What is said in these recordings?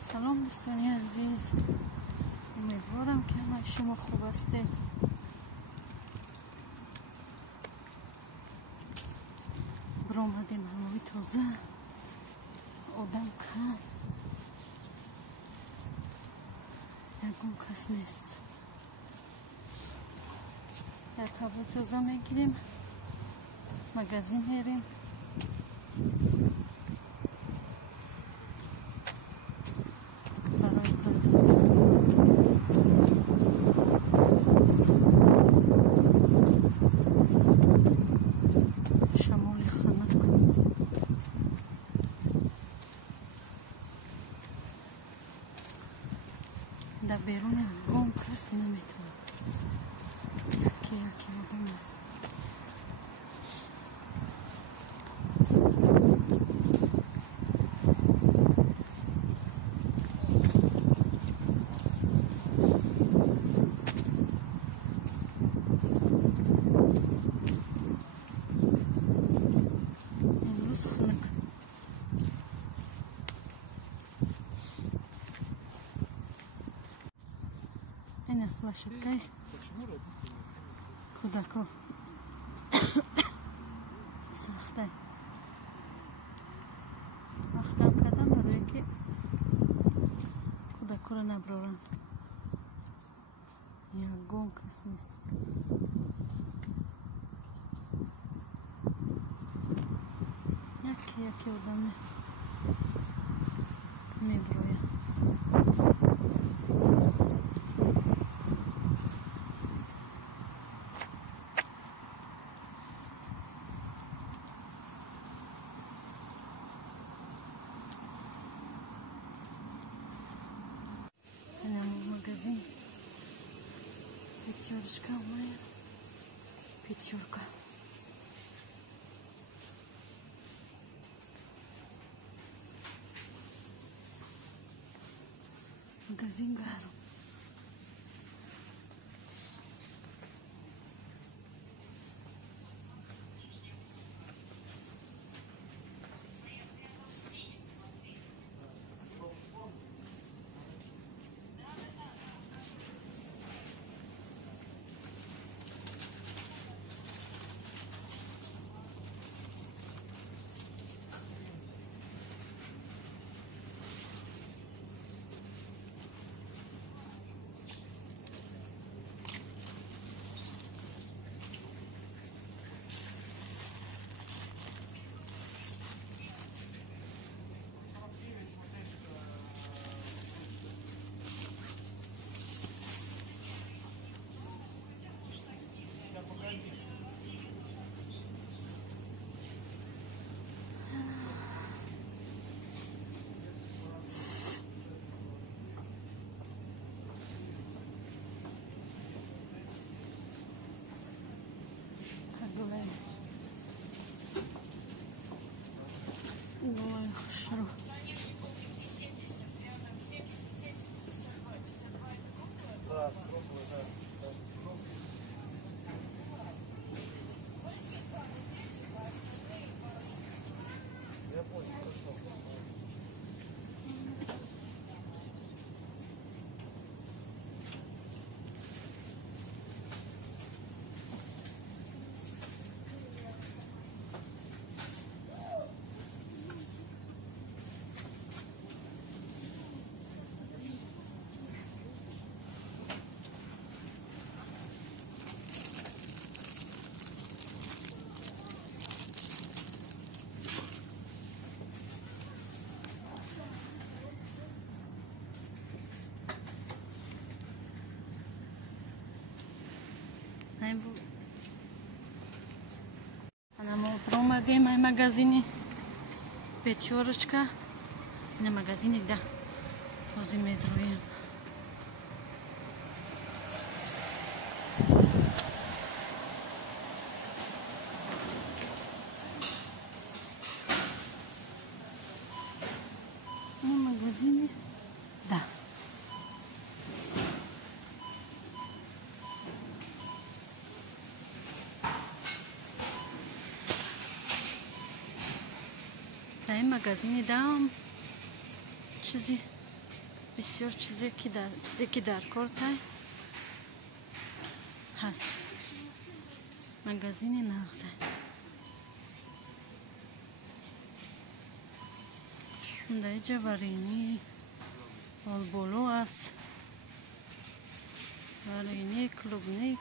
سلام دوستانی عزیز، امیدوارم که همه شما خوب هستید. برآمدیم هوای تازه، آدم کم، یکم کس نیست. یک هوای تازه میگیریم، مغازین میریم. در بیرون گام کس نمیتونه، یکی آدم است. امروز خنک اینه لشتکای کودکا سخته اخرام کدام روی که کودکا رو نبرارن. یا گم کس نیست. یکی آدم میبرویه. Магазин пятерочка моя, пятерка. Магазин Гару. Ой, хорошо. Да, круглый, да. Я понял, хорошо. Мы промадим в магазине пятерочка. На магазине, да, возле метро. На магазине, да. در این مغازین دام چیزی بسیار چیزی که در کار هست. مگزین نغزه در اینجا ورینی آلبولو است، ورینی کلوبنیک،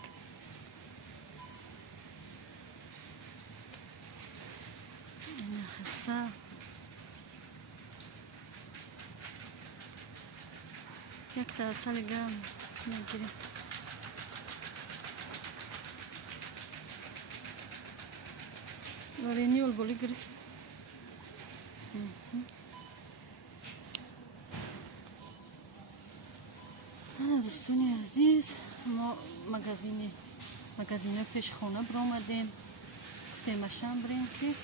این حسا یک تا اصل گرم نگیریم. ورینی آلبولی گرفت. دوستان عزیز، ما مگزین پیش خونه برآمدیم، تیمشان بریم که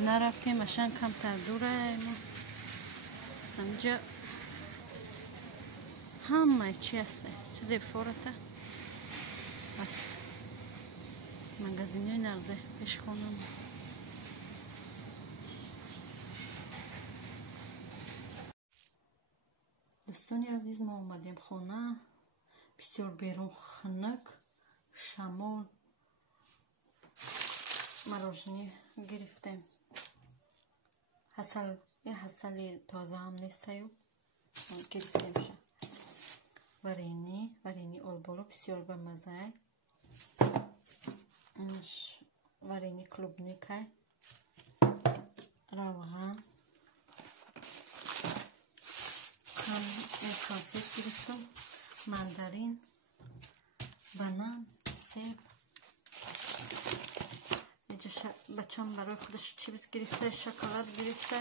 نرفتیم، مشان کمتر دوره. اینجا همه چی هسته، چیزی فورته هست. مگزین های نغزه پیش خونه. دوستان عزیز، ما اومدیم خونه. بسیار بیرون خنک، شمال. مروژنی گرفتیم. یه حسل تازه هم نیست یو گرفتیم شد. ورینی آلبولو بسیار به مزه. ورینی کلوبنیک، روغن، کنفیت گرفتم، ماندارین، بانان، سیب. اینجا بچم برای خودش چیپس گرفته، شکلات گرفته،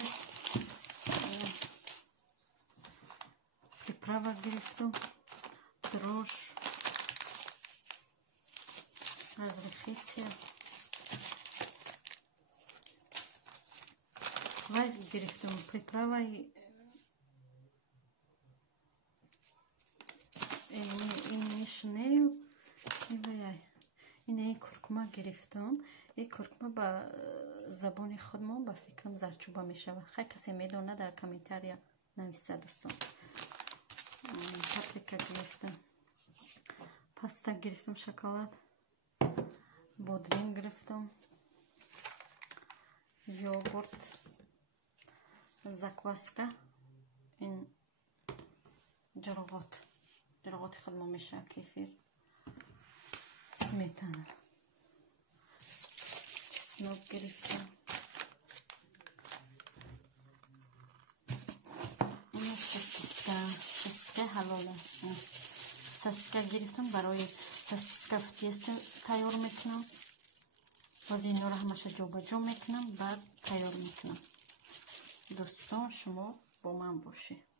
پیپراوا گرفتم، دروش، разрыхлитель و گرفتم. приправа این میشنه این کرکمه گرفتم. این کرکمه با زبان خودمون با فکرم زرچوبه میشه. خیلی کسی میدونه در کامنتاریا نویسه دوستان. پاپریکا گرفتم، پاستا گرفتم، شکلات، بودرینگ گرفتم، یوگورت، زاکواسکا، این جرغات خودمون میشه، کیفیر، سمیتانا، چسنوک گرفتم. این سسکه حلاله. سسکه گرفتم، برای سسکه فتیست تیار میکنم. باز این رو همش جا میکنم، بعد تیار میکنم. دوستان شما با من باشید.